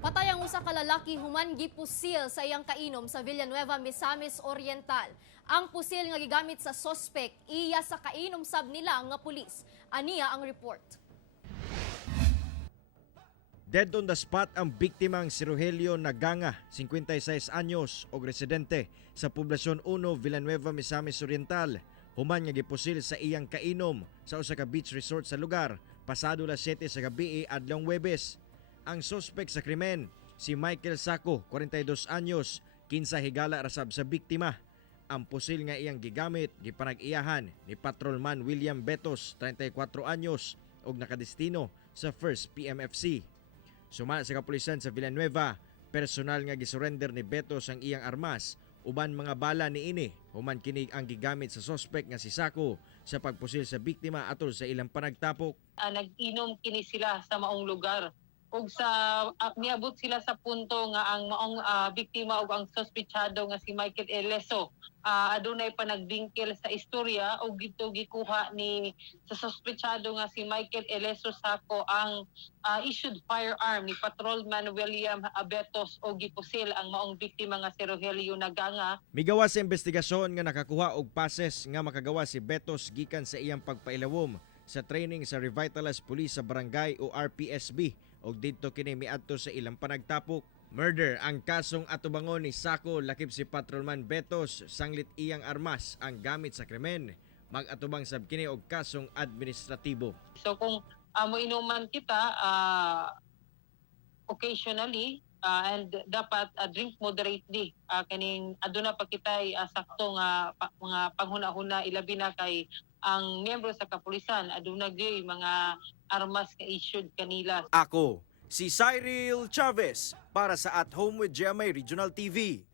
Patay ang usa ka lalaki human gipusil sa iyang kainom sa Villanueva, Misamis Oriental. Ang pusil nga gigamit sa sospek iya sa kainom sab nila nga pulis. Aniya ang report. Dead on the spot ang biktimang si Rogelio Naganga, 56 anyos og residente sa Poblasyon 1, Villanueva, Misamis Oriental. Human nga gipusil sa iyang kainom sa usa ka beach resort sa lugar pasado las 7 sa gabi adlong Huwebes. Ang sospek sa krimen, si Michael Saco, 42 anyos, kinsa higala rasab sa biktima. Ang pusil nga iyang gigamit gipanag-iyahan ni Patrolman William Betos, 34 anyos, og nakadestino sa 1st PMFC. Suma sa kapulisan sa Villanueva, personal nga gisurrender ni Betos ang iyang armas uban mga bala niini human kini ang gigamit sa sospek nga si Saco sa pagpusil sa biktima atol sa ilang panagtapok. Nag-inom kini sila sa maong lugar ug sa niabot sila sa punto nga ang maong biktima ug ang sospechado nga si Michael Eleso adunay pa nagbingkil sa istorya ug dito gikuha ni sa sospechado nga si Michael Eleso Saco ang issued firearm ni Patrolman William Betos o gipusil ang maong biktima nga si Rogelio Naganga. Migawa sa investigasyon nga nakakuha og pases nga makagawa si Betos gikan sa iyang pagpailawom sa training sa Revitalized Police sa Barangay o RPSB og didto kini miadto sa ilang panagtapok. Murder ang kasong atubangon ni Saco lakip si Patrolman Betos sanglit iyang armas ang gamit sa krimen. Mag-atubang sab kini og kasong administratibo. So kung moinuman kita occasionally and dapat drink moderately kaning aduna pa kitay sakto nga mga panghuna-huna ilabi na kay ang miyembro sa kapulisan aduna gyud mga armas nga issued kanila. Ako si Cyril Chavez para sa At Home with GMA Regional TV.